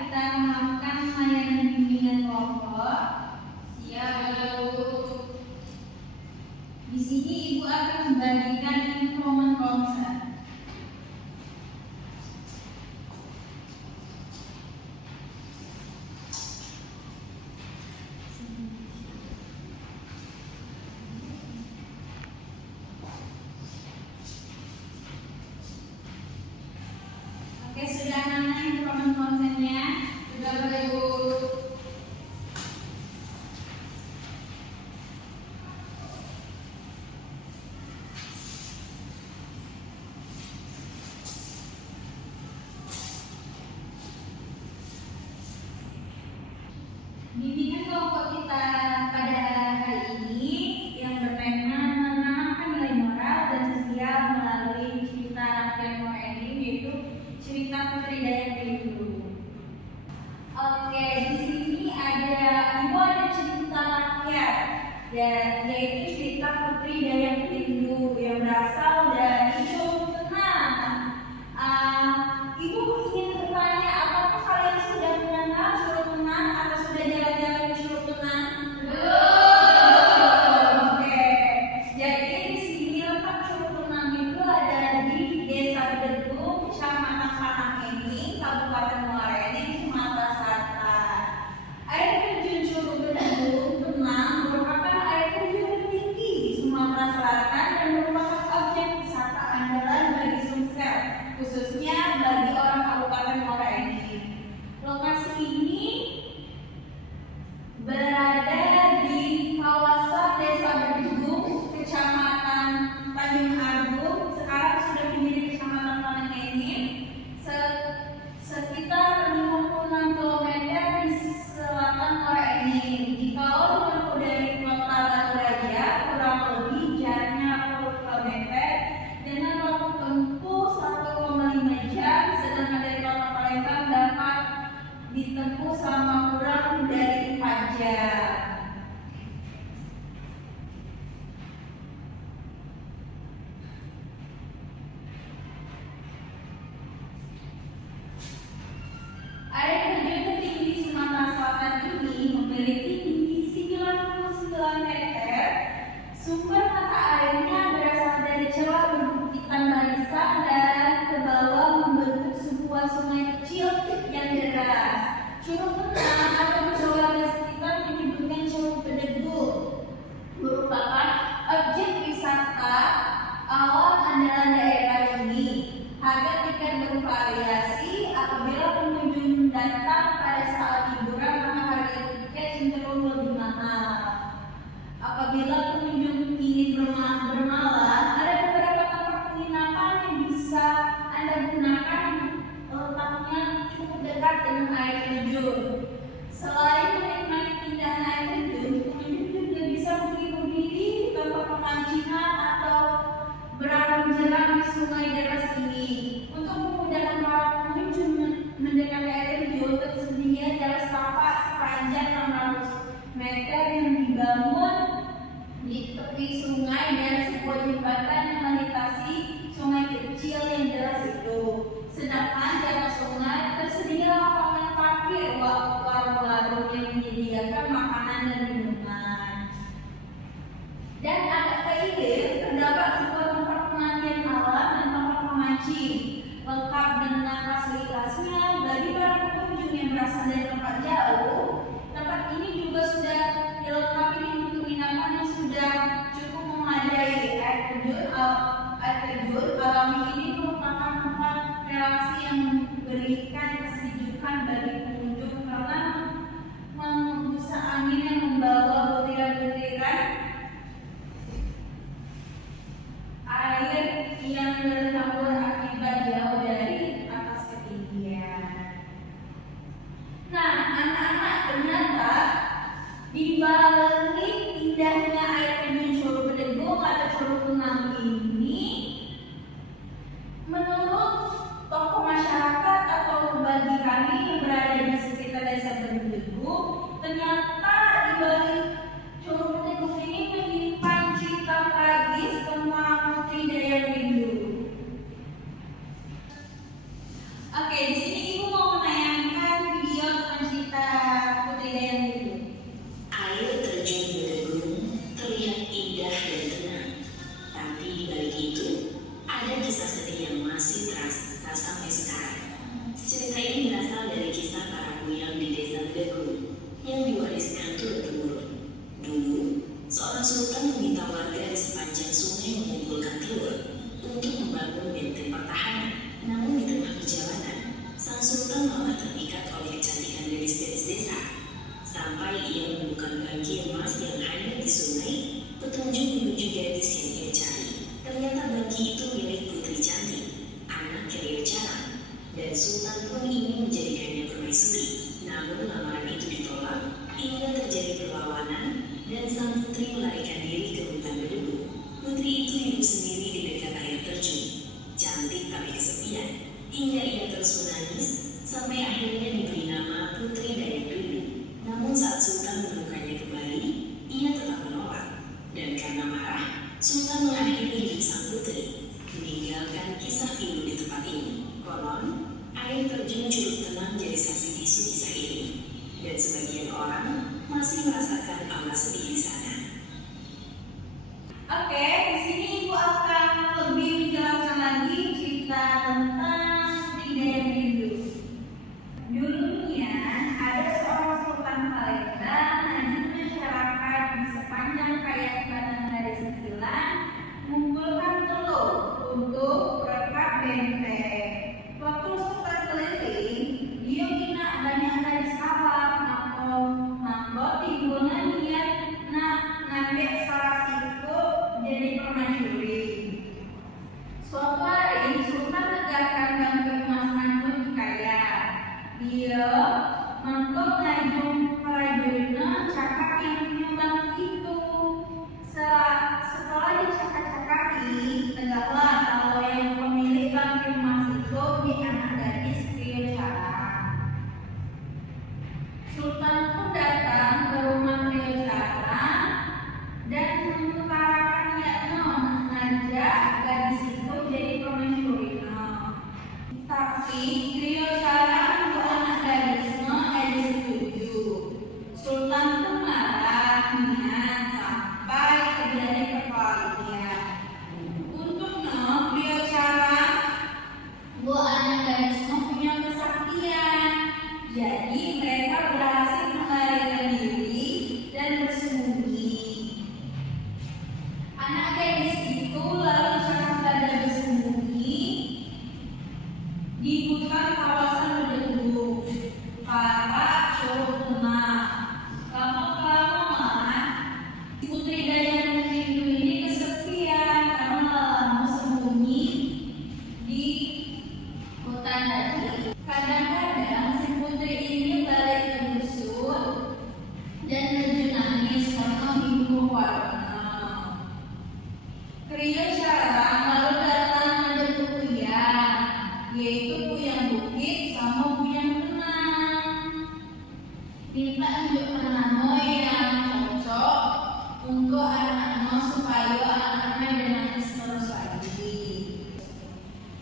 kita melakukan layanan bimbingan kelompok. Di sini Ibu akan membagikan informan konsen. Oke, sudah anak-anak informan konsennya? Sudah Bapak Ibu? Bimbingan kelompok kita pada hari ini yang bertema menanamkan nilai moral dan sosial melalui cerita rakyat Morenin, yaitu cerita Putri Dayang Rindu. Oke, di sini Ibu ada cerita rakyat, yaitu cerita Putri Dayang Rindu yang berasal dari Curug Tenang. Ibu ingin bertanya, apakah kalian sudah mengenal Curug Tenang atau sudah jalan-jalan ke Curug Tenang? Oke, jadi di sini letak Curug Tenang itu ada di Desa Bedung, Kecamatan Panakeni, Kabupaten Morenin, Sumatera Selatan. Air terjun Curug Bedung Tenang merupakan air terjun tertinggi di Sumatera Selatan dan merupakan objek wisata andalan bagi Sumsel, khususnya bagi orang Kabupaten Morenin. Lokasi ini berada di kawasan Desa Bedung, Kecamatan Tanjung Agung, sekarang sudah menjadi Kecamatan Panakeni, sekitar 56 km di selatan Morenin. Jika menempuh dari kota Batu Raja, kurang lebih jaraknya 80 km dengan waktu tempuh 1,5 jam, sedangkan dari kota Palembang dapat ditempuh selama kurang dari 4 jam. Air terjun tertinggi di Sumatera Selatan ini memiliki tinggi 99 meter. Sumber mata airnya berasal dari celah perbukitan barisan dan ke bawah membentuk sebuah sungai kecil yang deras. Curug Tenang atau warga sekitar menyebutkan Curug Bedung merupakan objek wisata alam andalan daerah ini. Harga tiket bervariasi. Apabila pengunjung datang pada saat liburan, maka harga tiket cenderung lebih mahal. Apabila pengunjung ingin bermalam, ada beberapa tempat penginapan yang bisa Anda gunakan, letaknya cukup dekat dengan air terjun. Selain menikmati keindahan air terjun, pengunjung juga bisa menghibur diri di tempat pemancingan atau berarung jeram di sungai deras ini. Untuk memudahkan para pengunjung mendekati air terjun, tersedia jalan setapak sepanjang 600 meter yang dibangun di tepi sungai dan sebuah jembatan yang melintasi sungai kecil yang deras itu. Sedangkan jalan sungai tersedia lapangan parkir, warung-warung yang menyediakan makanan dan minuman. Dan agak ke hilir terdapat sebuah tempat pemandian alam dan tempat memancing, lengkap dengan fasilitasnya bagi para pengunjung yang berasal dari tempat jauh. Tempat ini juga sudah dilengkapi dengan penginapan yang sudah cukup memadai. Air terjun alami ini merupakan tempat relasi yang memberikan kesejukan bagi pengunjung karena menghembuskan angin yang membawa butiran-butiran air yang bercampur akibat jauh dari atas ketinggian. Nah, anak-anak, ternyata di balik indahnya air terjun Curug Bedung atau Curug Tenang ini, menurut tokoh masyarakat atau bagi kami yang berada di sekitar Desa Bedung, ternyata di balik Curug Bedung ini menyimpan cerita tragis tentang Putri Dayang Rindu. Oke, di sini Ibu mau menayangkan Sultan malah terikat oleh kecantikan gadis-gadis desa. Sampai ia menemukan bangkai emas yang hanyut di sungai, petunjuk menuju gadis yang ia cari. Ternyata bangkai itu milik putri cantik, anak Rio Calang, dan Sultan pun ingin menjadikannya permaisuri. Namun lamaran itu ditolak hingga terjadi perlawanan dan sang putri melarikan diri ke hutan berdebu. Putri itu hidup sendiri di dekat air terjun, cantik tapi kesepian, hingga ia terus menangis sampai akhirnya diberi nama Putri Dayang Rindu. Namun saat Sultan menemukannya kembali, ia tetap menolak. Dan karena marah, Sultan mengakhiri hidup sang putri, meninggalkan kisah rindu di tempat ini. Konon, air terjun Curug Tenang jadi saksi bisu kisah ini, dan sebagian orang masih merasakan aura sedih di sana. Oke, di sini Ibu akan lebih menjelaskan lagi cerita tentang Putri Dayang Rindu. Dulunya ada seorang sultan Palembang mengajak masyarakat di sepanjang kayak Batang dari Sembilan mengumpulkan telur untuk perekat benteng. Waktu sultan keliling, dia minta banyak gadis kapal mangkok timbulnya niat nak ngambil salah situ jadi permaisuri. Suatu hari sultan tegakkan bangkai emas mangkok di kaya. Dia mangkok ngajung prajuritnya cakap yang punya bangkai itu. Setelah dicakap-cakapi, tegaklah kalau yang pemilik bangkai emas itu di anak gadis Rio Calang. Sultan pun datang ke rumah Rio Calang dan mengutarakan niatnya mengajak gadis itu jadi permaisurinya. Tapi Rio Calang itu anak gadisnya setuju. Sultan pun marahnya sampai terjadi perkelahian. Untungnya Rio Calang anak gadisnya punya kesaktian. Jadi mereka berhasil melarikan diri dan bersembunyi. Anak gadis itu lalu cakap pada bersembunyi di hutan kawasan berdebu, para Curug Tenang. Lama-kelamaan Putri Dayang Rindu ini kesepian karena lama sembunyi di hutan tadi. Kadang-kadang si putri ini balik ke dusun dan menangis karena bingung warna. Rio Calang lalu datang menjemput Kuyang, yaitu Kuyang Bukit sama Kuyang Tenang. Minta tunjukkan nama yang cocok untuk anak-anak supaya anak-anak dan nangis terus lagi.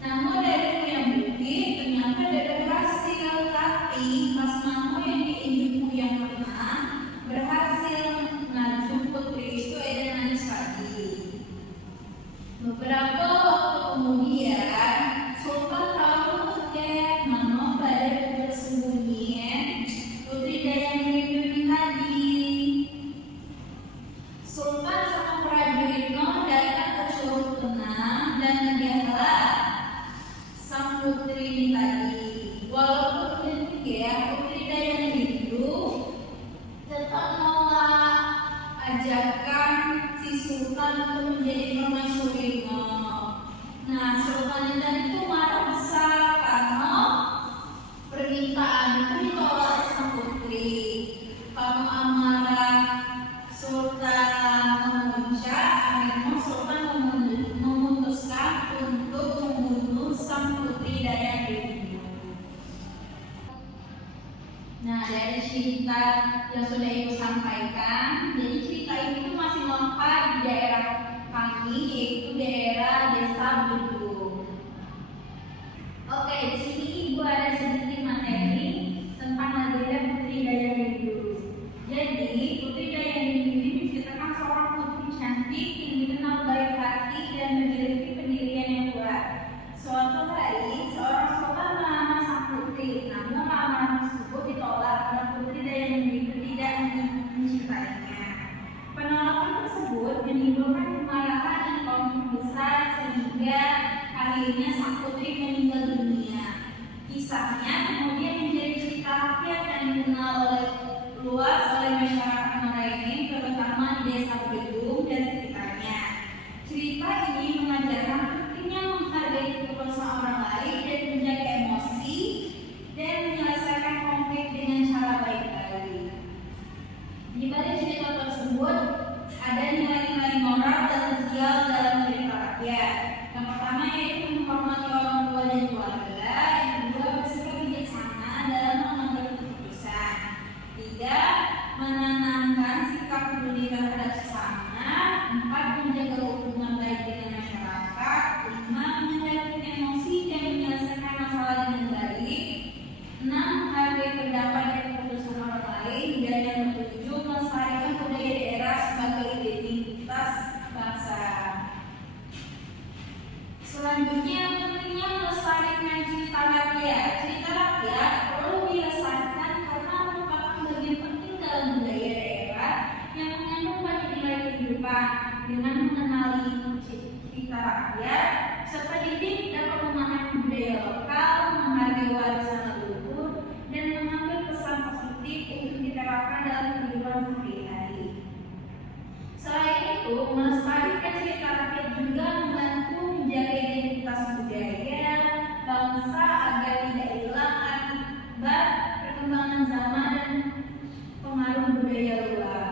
Namun dari Kuyang Bukit ternyata tidak berhasil, tapi pas nama yang diinjak Kuyang Tenang berhasil mengajuk putri itu dan nangis lagi. Beberapa waktu kemudian, Sultan tahu nama pada persembunyian Putri Dayang Rindu ini tadi. Sultan sama prajuritnya datang ke Curug Tenang dan melihatlah sang putri ini tadi. Walaupun Putri Dayang Rindu tetap menolak ajakan si Sultan untuk menjadi permaisurinya. Nah, Sultan tadi itu marah besar karena permintaan itu ditolak sang putri. Karena amarah Sultan memuncak, akhirnya Sultan memutuskan untuk membunuh sang Putri Dayang Rindu. Nah, dari cerita yang sudah Ibu sampaikan, jadi cerita itu masih lengkap di daerah kami, yaitu daerah Desa Bedung. Oke, di sini Ibu ada sedikit materi tentang legenda Putri Dayang Rindu. Jadi, Putri Dayang Rindu ini menceritakan seorang putri cantik yang dikenal baik hati dan memiliki pendirian yang kuat. Suatu hari, seorang sultan melamar sang putri, namun lamaran tersebut ditolak karena Putri Dayang Rindu tidak mencintainya. Penolakan tersebut menimbulkan kemarahan dan konflik besar sehingga akhirnya sang putri meninggal dunia. Kisahnya kemudian dikenal luas oleh masyarakat Merengeng, terutama di Desa Bedung dan sekitarnya. Cerita ini mengajarkan pentingnya menghargai keputusan orang lain dan menjaga emosi dan menyelesaikan konflik dengan cara baik-baik. Di balik cerita tersebut ada nilai-nilai moral dan sosial dalam cerita rakyat. Yang pertama yaitu menghormati orang tua dan keluarga. Yang kedua, bersikap bijaksana dalam mengambil keputusan. Tiga, menanamkan sikap peduli terhadap sesama. Empat, menjaga hubungan baik dengan masyarakat. Lima, mengendalikan emosi dan menyelesaikan masalah dengan baik. Enam, menghargai pendapat dan keputusan orang lain. Dan yang ketujuh, melestarikan budaya daerah sebagai identitas bangsa. Selanjutnya, pentingnya melestarikan cerita rakyat. Cerita rakyat perlu dilestarikan karena merupakan bagian penting dalam budaya daerah yang mengandung banyak nilai kehidupan. Dengan mengenali cerita rakyat, peserta didik dapat memahami budaya lokal, menghargai warisan leluhur, dan mengambil pesan positif untuk diterapkan dalam kehidupan sehari-hari. Selain itu, melestarikan cerita rakyat juga membantu menjaga identitas budaya bangsa agar tidak hilang akibat perkembangan zaman dan pengaruh budaya luar.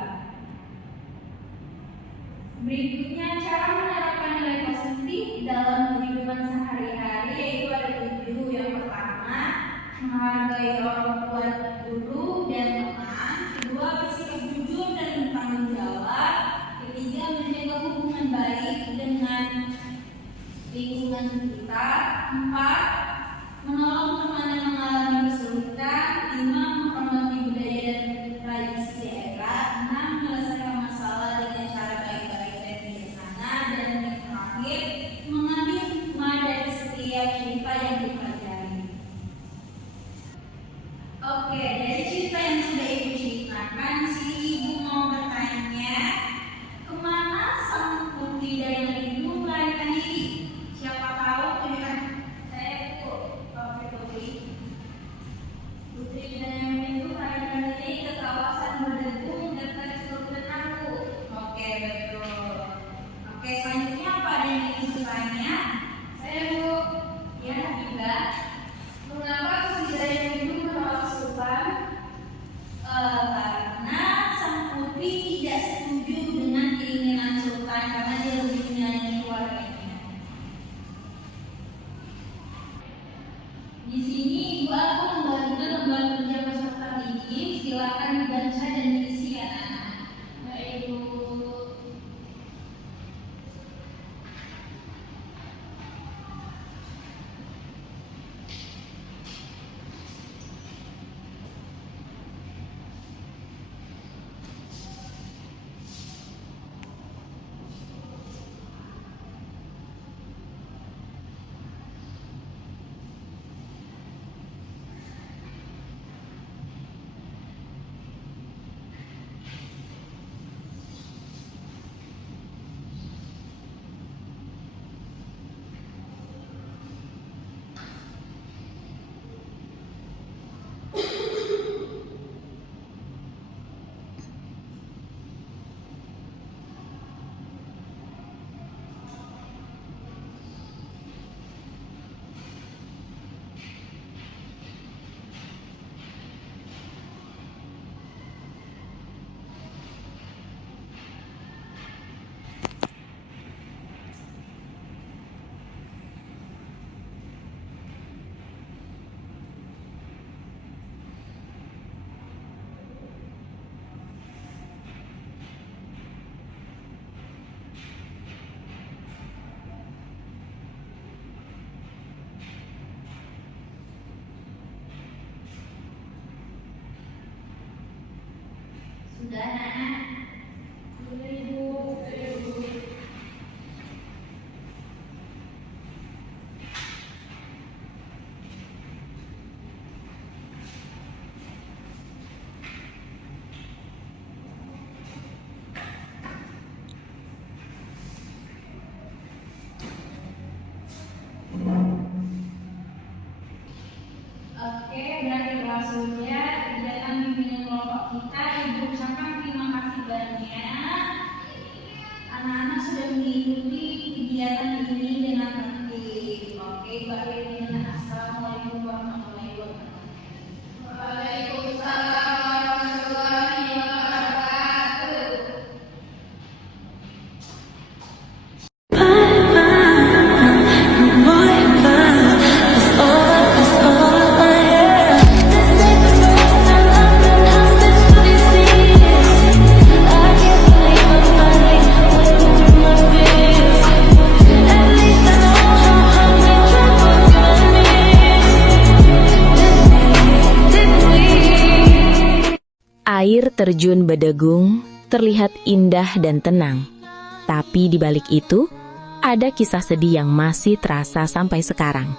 Berikutnya, cara menerapkan nilai positif dalam kehidupan sehari-hari yaitu ada 7. Yang pertama, menghargai orang tua, guru, dan teman. Kedua, bersikap jujur dan bertanggung jawab. Ketiga, menjaga hubungan baik dengan lingkungan sekitar. 4, menolong teman yang mengalami kesulitan. 5, menghormati budaya dan tradisi daerah. 6, menyelesaikan masalah dengan cara baik-baik dan bijaksana. Dan yang terakhir, mengambil hikmah dari setiap cerita yang dipelajari. Oke, dari cerita yang sudah Ibu ceritakan, si Ibu mau bertanya, kemana sang putri dayang itu melarikan diri? Siapa tahu pilihan saya Bu. Oke, Putri dayang itu melarikan diri ke kawasan Bedung dekat Curug Benang Bu. Oke, betul. Oke, selanjutnya apa ada yang ingin bertanya? Saya Bu. Ya, juga. Mengapa Putri dayang itu menolak sultan? Karena sang putri tidak setuju dengan keinginan sultan karena dia lebih menyayangi keluarganya. Di sini Ibu aku membagikan lembar kerja peserta didik. Silakan dibaca dan diisi anak-anak. Baik Ibu. Sudah anak-anak? Sudah Ibu. Oke, Oke, berakhir waktunya kegiatan bimbingan kelompok kita. Ibu ucapkan terima kasih banyak. Anak-anak sudah mengikuti kegiatan ini dengan tertib. Oke, Mbak Irina, assalamualaikum warahmatullahi wabarakatuh. Waalaikumsalam warahmatullahi wabarakatuh. Air terjun Bedegung terlihat indah dan tenang. Tapi di balik itu, ada kisah sedih yang masih terasa sampai sekarang.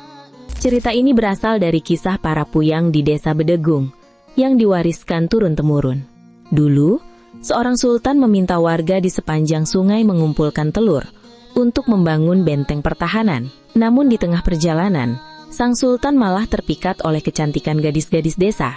Cerita ini berasal dari kisah para puyang di desa Bedegung, yang diwariskan turun-temurun. Dulu, seorang sultan meminta warga di sepanjang sungai mengumpulkan telur untuk membangun benteng pertahanan. Namun di tengah perjalanan, sang sultan malah terpikat oleh kecantikan gadis-gadis desa.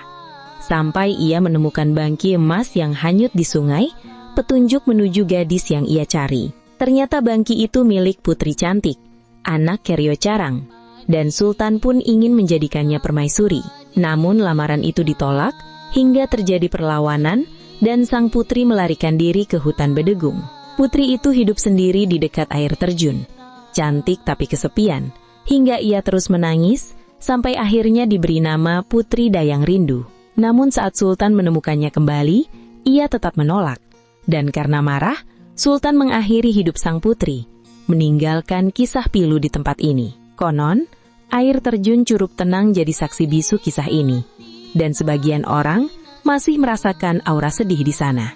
Sampai ia menemukan bangki emas yang hanyut di sungai, petunjuk menuju gadis yang ia cari. Ternyata bangki itu milik putri cantik, anak Keryo Carang, dan sultan pun ingin menjadikannya permaisuri. Namun lamaran itu ditolak, hingga terjadi perlawanan, dan sang putri melarikan diri ke hutan Bedegung. Putri itu hidup sendiri di dekat air terjun, cantik tapi kesepian, hingga ia terus menangis, sampai akhirnya diberi nama Putri Dayang Rindu. Namun saat Sultan menemukannya kembali, ia tetap menolak. Dan karena marah, Sultan mengakhiri hidup sang putri, meninggalkan kisah pilu di tempat ini. Konon, air terjun Curug Tenang jadi saksi bisu kisah ini. Dan sebagian orang masih merasakan aura sedih di sana.